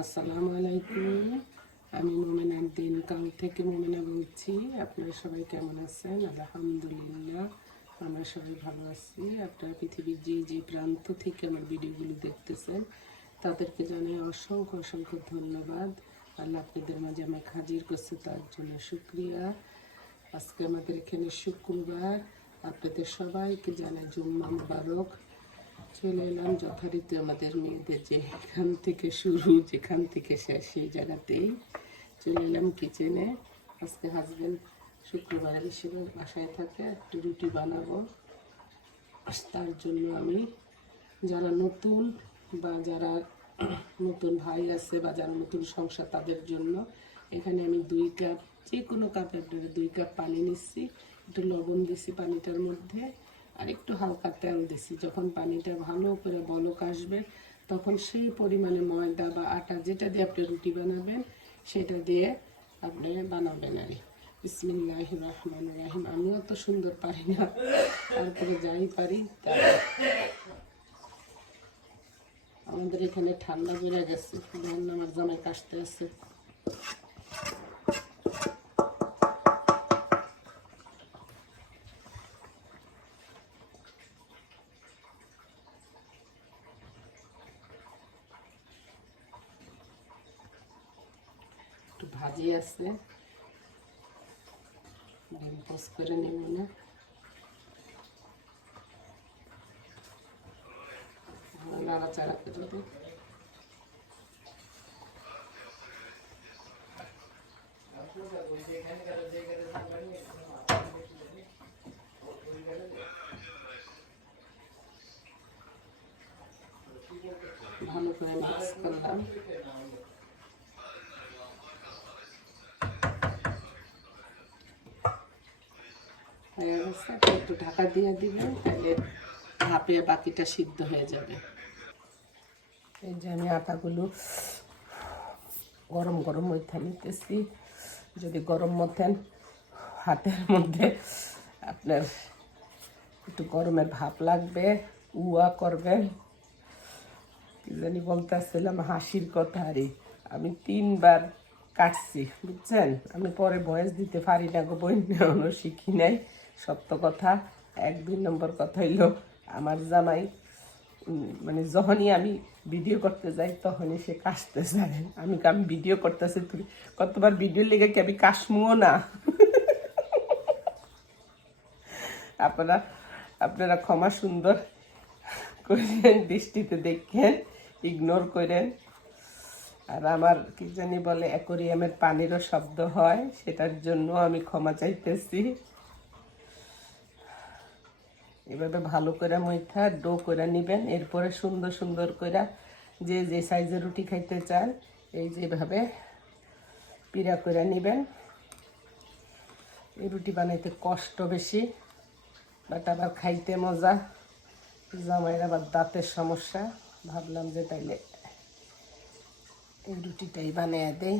আসসালামু আলাইকুম। আমি মোমেনা দিন কাল থেকে মোমেনা বলছি। আপনারা সবাই কেমন আছেন? আলহামদুলিল্লাহ, আমরা সবাই ভালো আছি। আপনারা পৃথিবীর যে যে প্রান্ত থেকে আমার ভিডিওগুলো দেখতেছেন, তাদেরকে জানাই অসংখ্য অসংখ্য ধন্যবাদ। আল্লাহ আপনাদের মাঝে আমাকে হাজির করছে, তার জন্য শুক্রিয়া। আজকে আমাদের এখানে শুক্রবার। আপনাদের সবাইকে জানাই জুম্মা মুবারক। চলে এলাম যথারীতি আমাদের মেয়েদের যেখান থেকে শুরু, যেখান থেকে শেষ সেই জায়গাতেই চলে এলাম কিচেনে আজকে হাজবেন্ড শুক্রবার হিসেবে বাসায় থাকে একটু রুটি বানাবো। তার জন্য আমি যারা নতুন বা যারা নতুন ভাই আছে বা যারা নতুন সংসার তাদের জন্য এখানে আমি দুই কাপ যে কোনো কাপে আপনারা দুই কাপ পানি নিচ্ছি। একটু লবণ দিছি পানিটার মধ্যে। আর একটু হালকা তেল দিছি। যখন পানিটা ভালো করে বলক আসবে, তখন সেই পরিমাণে ময়দা বা আটা যেটা দিয়ে আপনি রুটি বানাবেন, সেটা দিয়ে আপনি বানাবেন আর বিসমিল্লাহ রহমান রাহিম। আমিও তো সুন্দর পারি না। তারপরে যাই পারি আমাদের এখানে ঠান্ডা বেড়ে গেছে। আমার জামাই কাশতে আছে একটু ভাজি আছে ডিম পোস্ট করে নেব না ভালো করে মিক্স করলাম হয়ে গেছে তো একটু ঢাকা দিয়ে দিবেন তাহলে ভাপে বাকিটা সিদ্ধ হয়ে যাবে। এই যে আমি আটাগুলো গরম গরম মধ্যে নিতেছি। যদি গরম মতেন হাতের মধ্যে আপনার একটু গরমের ভাপ লাগবে, উয়া করবেন কি জানি বলতেছিলাম, হাসির কথা আরে। আমি তিনবার কাটছি, বুঝছেন? আমি পরে বয়স দিতে পারি না গো এখনও শিখি নাই। সত্য কথা, এক দুই নম্বর কথা হইল আমার জামাই মানে যখনই আমি ভিডিও করতে যাই, তখনই সে কাশতে যায়। আমি আমি ভিডিও করতেছি, তুই কতবার ভিডিও লেগে কি আমি কাশমুও না? আপনারা আপনারা ক্ষমা সুন্দর করেন, দৃষ্টিতে দেখেন ইগনোর করেন। আর আমার কি জানি বলে অ্যাকোরিয়ামের পানিরও শব্দ হয়, সেটার জন্য আমি ক্ষমা চাইতেছি। এভাবে ভালো করে মইথা ডো করে নেবেন। এরপরে সুন্দর সুন্দর করে যে যে সাইজের রুটি খাইতে চান, এই যেভাবে পিড়া করে নেবেন। এই রুটি বানাইতে কষ্ট বেশি বাট আবার খাইতে মজা। জামাইয়ের আবার দাঁতের সমস্যা। ভাবলাম যে তাইলে এই রুটিটাই বানিয়ে দেই।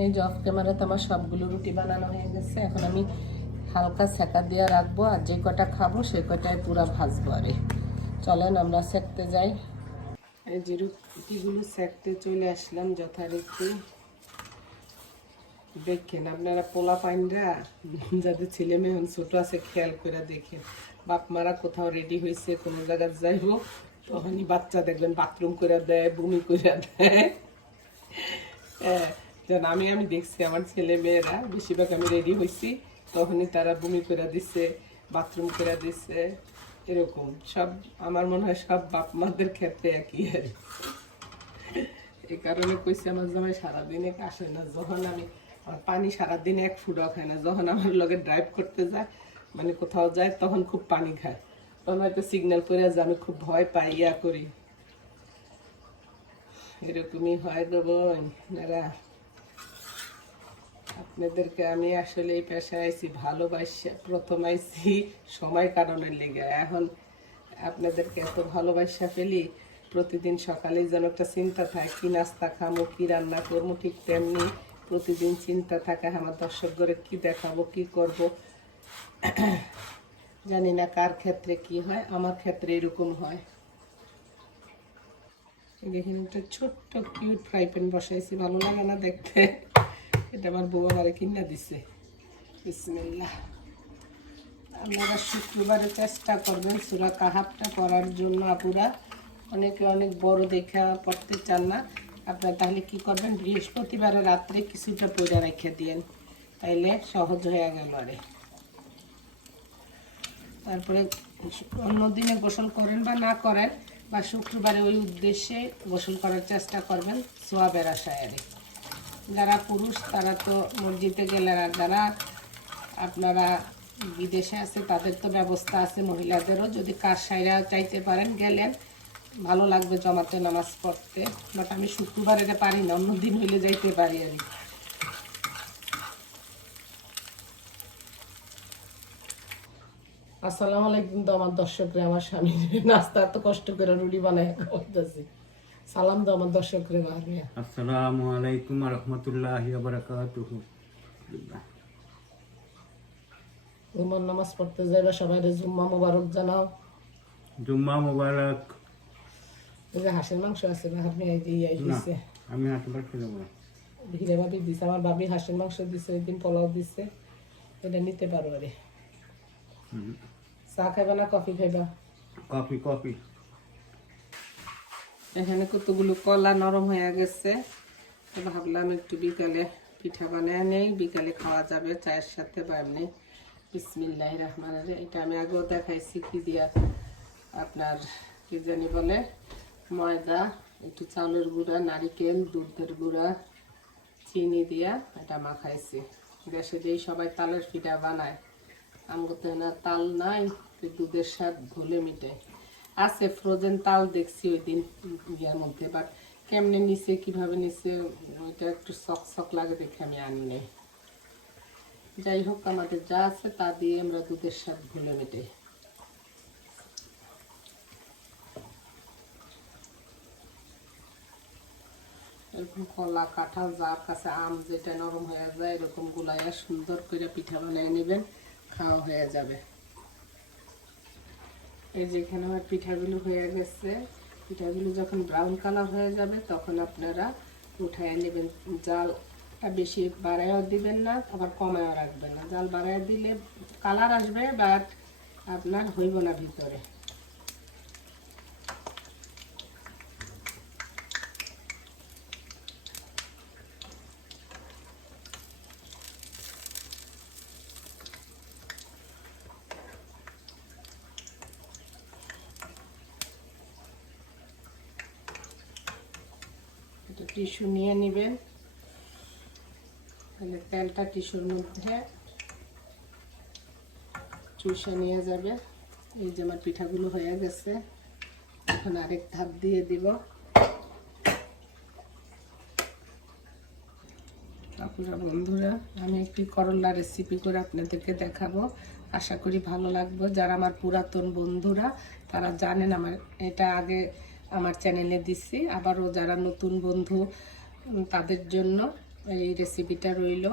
এই যে অফ ক্যামেরাতে আমার সবগুলো রুটি বানানো হয়ে গেছে। এখন আমি হালকা সেকা দিয়ে রাখব আর যে কটা খাব সে কটাই পুরা ভাজবো আরে চলেন আমরা সেকতে যাই। এই যে রুটিগুলো সেকতে চলে আসলাম যথারীতি। দেখেন আপনারা পোলা পাইনরা যাদের ছেলে মেয়ে এখন ছোটো আছে খেয়াল করে দেখেন। বাপ মারা কোথাও রেডি হয়েছে কোনো জায়গায় যাইব তখনই বাচ্চা দেখবেন বাথরুম করে দেয় বমি করে দেয়। হ্যাঁ, যেন আমি আমি দেখছি আমার ছেলে মেয়েরা, বেশিরভাগ আমি রেডি হয়েছি তখনই তারা বমি করে দিচ্ছে বাথরুম করে দিচ্ছে এরকম। সব আমার মনে হয় সব বাপ মাদের ক্ষেত্রে একই আর। এই কারণে কইছি আমার জামাই, সারাদিনে কাশে না। যখন আমি, আমার পানি সারাদিন এক ফুটাও খায় না। যখন আমার লগে ড্রাইভ করতে যায় মানে কোথাও যায়, তখন খুব পানি খায়। তখন হয়তো সিগন্যাল করে যে আমি খুব ভয় পাই, ইয়া করি। এরকমই হয় গো বোন আপনাদেরকে আমি আসলে এই পেশায় আইছি, ভালোবাসা, প্রথম আইছি সময় কারণের লেগে। এখন আপনাদেরকে এত ভালোবাসা পেলি প্রতিদিন সকালে যেন একটা চিন্তা থাকে কি নাস্তা খামো, কি রান্না করব ঠিক তেমনি প্রতিদিন চিন্তা থাকে, আমার দর্শক করে কি দেখাবো, কি করব। জানি না কার ক্ষেত্রে কি হয়, আমার ক্ষেত্রে এরকম হয়। দেখেন একটা ছোট্ট কিউট ফ্রাই প্যান বসাইছি, ভালো লাগে না দেখতে। এটা আমার বউ আমারে কিনা দিছে। আপনারা শুক্রবারে চেষ্টা করবেন সুরা কাহাবটা পড়ার জন্য। আপুরা অনেকে অনেক বড় দেখা পড়তে চান না। আপনারা তাহলে কি করবেন? বৃহস্পতিবারে রাত্রে কিছুটা পড়ে রেখে দিয়েন। তাইলে সহজ হয়ে গেল আরে। তারপরে অন্য দিনে গোসল করেন বা না করেন, বা শুক্রবারে ওই উদ্দেশ্যে গোসল করার চেষ্টা করবেন সোয়াবের আশায় আরে। যারা পুরুষ, তারা তো মসজিদে গেলেন আর যারা আপনারা বিদেশে আছে, তাদের তো ব্যবস্থা আছে মহিলাদেরও। যদি কাজ সাইরা চাইতে পারেন গেলেন, ভালো লাগবে জমাতে নামাজ পড়তে। বাট আমি শুক্রবার পারি না অন্য দিন হইলে যাইতে পারি আর। আসসালামু আলাইকুম তো আমার দর্শকরা, আমার স্বামী নাস্তা এত কষ্ট করে রুটি বানায় খাওয়াইতেছি। সালাম তো আমার দর্শকরে বাহিয়া আসসালামু আলাইকুম রহমতুল্লাহ বারাকাতুহু। জুম্মার নামাজ পড়তে যাইবা সবাই জুম্মা মোবারক জানাও। জুম্মা মুবারক। এই যে হাঁসের মাংস আছে না আপনি এই যে ইয়াই না দিছে। আমি হাঁটবার খেয়ে যাব ভিড়ে ভাবি দিছে আমার ভাবি হাঁসের মাংস দিছে ওই দিন পোলাও দিছে এটা নিতে পারো আরে। চা খাইবা না কফি খাইবা? Coffee coffee. এখানে কতগুলো কলা নরম হয়ে গেছে। ভাবলাম একটু বিকালে পিঠা বানায় নেই, বিকালে খাওয়া যাবে, চায়ের সাথে বা এমনি। বিসমিল্লাহ রহমান এটা আমি আগেও দেখাইছি কি দিয়া আপনার কি জানি বলে, ময়দা, একটু চাউলের গুঁড়া, নারিকেল, দুধের গুঁড়া, চিনি দিয়া এটা মাখাইছি। দেশে যেই সবাই তালের পিঠা বানায়, আমগো না তাল নাই দুধের স্বাদ ঘুলে মিটে। আছে ফ্রোজেন তাল দেখছি ওই দিন ইয়ার মধ্যে বাট কেমনে নিছে, কীভাবে নিছে, ওইটা একটু শক শক লাগে দেখে আমি আনি নাই। যাই হোক, আমাদের যা আছে তা দিয়ে আমরা দুধের স্বাদ ভুলে মেটে। এরকম কলা, কাঁঠাল যার কাছে আম যেটা নরম হয়ে যায়, এরকম গুলাইয়া সুন্দর করে পিঠা বানিয়ে নেবেন, খাওয়া হয়ে যাবে। এই যে এখানে আমার পিঠাগুলো হয়ে গেছে। পিঠাগুলো যখন ব্রাউন কালার হয়ে যাবে, তখন আপনারা উঠায় নেবেন। জালটা বেশি বাড়ায়ও দিবেন না, আবার কমায়ও রাখবেন না। জাল বাড়ায় দিলে কালার আসবে বাট আপনার হইব না ভিতরে একটা টিস্যু নিয়ে নেবেন। তাহলে তেলটা টিস্যুর মধ্যে চুষে নিয়ে যাবে। এই যে আমার পিঠাগুলো হয়ে গেছে। এখন আরেক ধাপ দিয়ে দিব। আপনারা বন্ধুরা, আমি একটি করলা রেসিপি করে আপনাদেরকে দেখাবো। আশা করি ভালো লাগবে। যারা আমার পুরাতন বন্ধুরা, তারা জানেন আমার এটা আগে আমার চ্যানেলে দিচ্ছি। আবারও যারা নতুন বন্ধু তাদের জন্য এই রেসিপিটা রইল।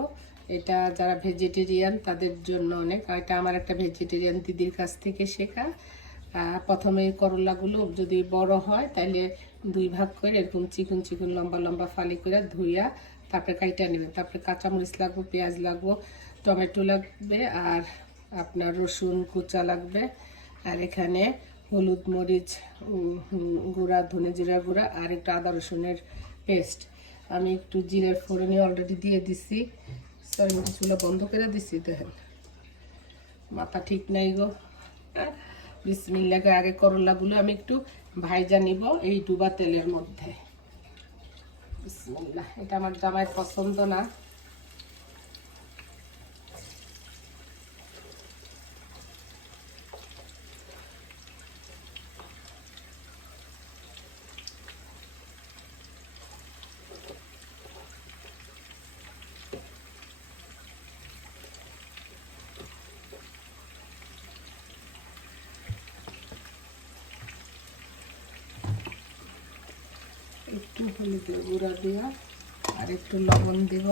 এটা যারা ভেজিটেরিয়ান তাদের জন্য অনেক। এটা আমার একটা ভেজিটেরিয়ান দিদির কাছ থেকে শেখা। প্রথমে করলাগুলো যদি বড় হয় তাহলে দুই ভাগ করে এরকম চিকন চিকন, লম্বা লম্বা ফালি করে ধুইয়া তারপরে কাইটা নেবেন। তারপরে কাঁচামরিচ লাগবে, পেঁয়াজ লাগবো, টমেটো লাগবে, আর আপনার রসুন কুচা লাগবে। আর এখানে হলুদ মরিচ গুঁড়া, ধনে জিরা গুঁড়া আর একটু আদা রসুনের পেস্ট আমি একটু জিরের ফোড়নে অলরেডি দিয়ে দিছি। সরি আমি চুলা বন্ধ করে দিছি, দেখেন। মাথা ঠিক নাই গো। বিসমিল্লাকে আগে করলাগুলো আমি একটু ভাইজা নিব এই ডুবা তেলের মধ্যে। বিসমিল্লাহ, এটা আমার জামাই পছন্দ না। একটু হলুদ গুঁড়া দেওয়া আর একটু লবণ দেব।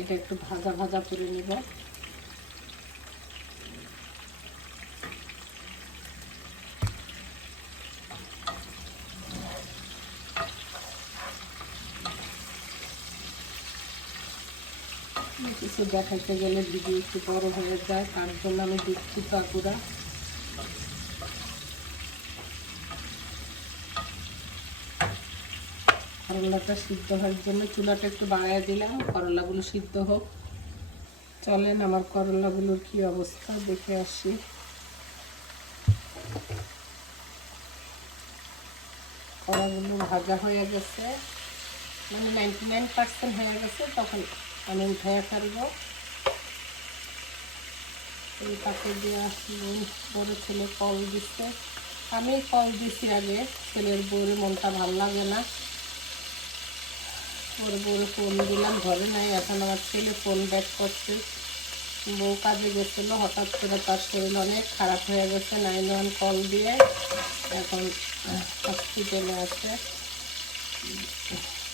এটা একটু ভাজা ভাজা করে নেব। কিছু দেখাতে গেলে ভিডিও একটু বড় হয়ে যায়, তার জন্য আমি দিচ্ছি পাকুড়া করলাটা সিদ্ধ হওয়ার জন্য চুলাটা একটু বাড়ায় দিলাম, করলাগুলো সিদ্ধ হোক। চলেন আমার করলাগুলোর কি অবস্থা, দেখে আসি। করলাগুলো ভাজা হয়ে গেছে মানে নাইনটি নাইন পার্সেন্ট হয়ে গেছে, তখন আমি উঠাইয়া ফেলব। এই দিয়ে নুন বড় ছেলে কল দিচ্ছে আমি কল দিছি আগে, ছেলের বউয়ের মনটা ভালো লাগে না। ওর বউরে ফোন দিলাম, ঘরে নাই, এখন আমার ছেলে ফোন ব্যাক করছে। বউ কাজে গেছিল, হঠাৎ করে তার শরীর অনেক খারাপ হয়ে গেছে নাইন ওয়ান কল দিয়ে এখন হসপিটালে আছে।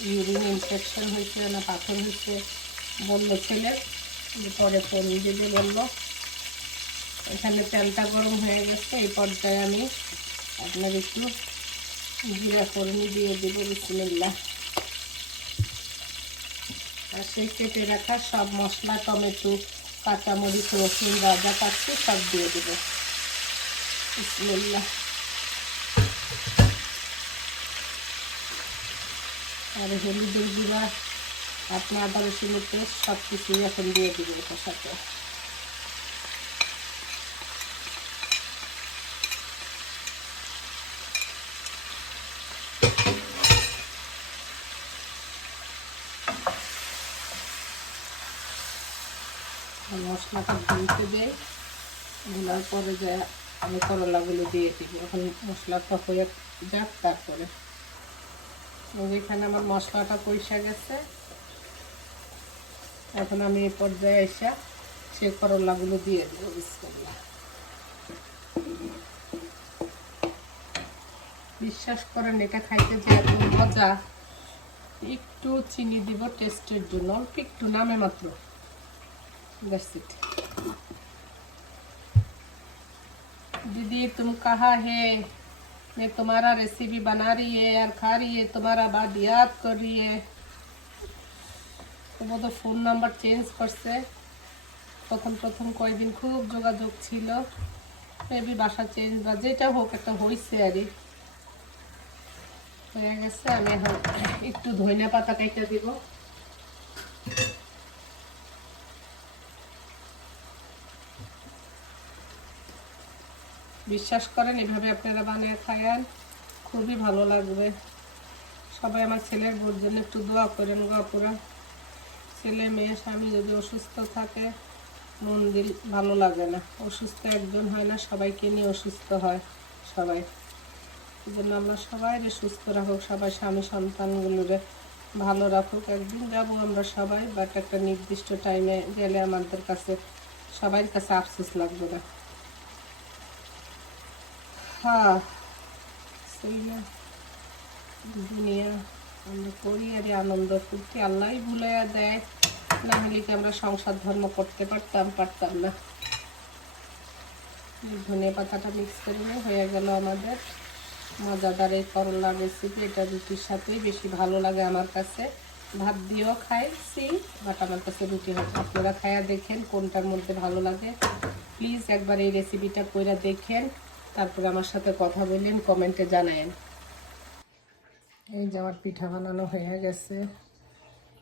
ইউরিন ইনফেকশন হয়েছে না পাথর হয়েছে, বলল ছেলে পরে ফোন দিতে বলল। এখানে তেলটা গরম হয়ে গেছে, এই পর্যায়ে আমি আপনার একটু জিরা কর্মি দিয়ে দেবো বিসমিল্লা আর সেই কেটে রাখা সব মশলা, টমেটো, কাঁচামরিচ, রসুন, গাঁজা কাটতে সব দিয়ে দেবো। বিসমিল্লা আর হলুদের গুঁড়া আপনার আদা, রসুনের পেস্ট সব কিছু এখন দিয়ে দেবো সাথে মশলাটা ভুলতে দেয় ভুলার পরে যে আমি করলাগুলো দিয়ে দিব। এখন মশলাটা হয়ে যাক তারপরে। এখানে আমার মশলাটা পয়সা গেছে। এখন আমি এই পর্যায়ে এসে সে করলাগুলো দিয়ে দেবো বিস্কুল্লা বিশ্বাস করেন, এটা খাইতে যে এত মজা। একটু চিনি দিব, টেস্টের জন্য। অল্প একটু নামে মাত্র। That's it. दीदी तुम कहाँ है मैं तुम्हारा रेसिपी बना रही है यार खा रही है तुम्हारा बात याद कर रही है তো বোধহয় ফোন নাম্বার চেঞ্জ করছে তখন প্রথম কয়েকদিন খুব যোগাযোগ ছিল মেবি বাসা চেঞ্জ বা যেটা হোক একটা হয়েছে আর হয়ে গেছে আমি এখন একটু ধনিয়া পাতা কেটে দিব বিশ্বাস করেন, এভাবে আপনারা বানিয়ে খায়ান খুবই ভালো লাগবে। সবাই আমার ছেলের বোর জন্য একটু দোয়া করেন গপুরা ছেলে, মেয়ে, স্বামী যদি অসুস্থ থাকে, মন দিল ভালো লাগে না। অসুস্থ একজন হয় না, সবাইকে নিয়ে অসুস্থ হয় সবাই। এই জন্য আমরা সবাই রে সুস্থ রাখুক সবাই স্বামী সন্তানগুলোরে ভালো রাখুক। একদিন যাব আমরা সবাই, বাট একটা নির্দিষ্ট টাইমে গেলে আমাদের কাছে সবার কাছে আফসোস লাগবে না। হ্যাঁ সেই না দুনিয়া আমরা করি আর আনন্দ ফুর্তি আল্লাহই ভুলে দেয় না হলে কি আমরা সংসার ধর্ম করতে পারতাম পারতাম না ধনে পাতাটা মিক্স করে হয়ে গেল আমাদের মজাদার এই করলা রেসিপি এটা রুটির সাথেই বেশি ভালো লাগে আমার কাছে ভাত দিয়েও খাইছি বাট আমার কাছে রুটি হয় আপনারা খায়া দেখেন কোনটার মধ্যে ভালো লাগে প্লিজ একবার এই রেসিপিটা কইরা দেখেন তারপরে আমার সাথে কথা বললেন কমেন্টে জানায়েন। এই যে আমার পিঠা বানানো হয়ে গেছে।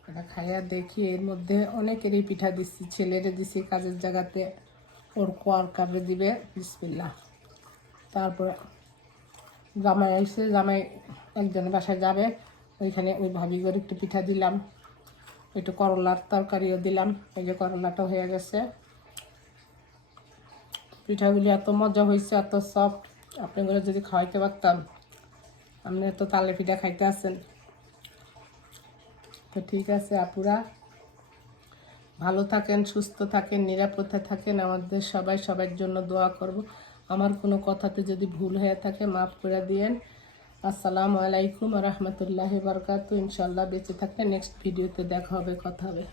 এটা খাইয়া দেখি এর মধ্যে অনেকেরই পিঠা দিচ্ছি, ছেলেরে দিছি কাজের জায়গাতে, ওর কোয়ার কাপে দিবে বিসমিল্লা তারপরে জামাই এসে জামাই একজনের বাসায় যাবে, ওইখানে ওই ভাবি করে একটু পিঠা দিলাম, একটু করলার তরকারিও দিলাম, এই যে করলাটা হয়ে গেছে। পিঠাগুলি এত মজা হয়েছে, এত সফট আপনাগুলো যদি খাওয়াইতে পারতাম, আপনি তো তালে পিঠা খাইতে আছেন। তো ঠিক আছে আপুরা, ভালো থাকেন, সুস্থ থাকেন, নিরাপদে থাকেন। আমাদের সবাই সবার জন্য দোয়া করব। আমার কোনো কথাতে যদি ভুল হয়ে থাকে, মাফ করে দিয়েন। আসসালামু আলাইকুম রহমতুল্লাহ বরকাত ইনশাল্লাহ বেঁচে থাকলে নেক্সট ভিডিওতে দেখা হবে, কথা হবে।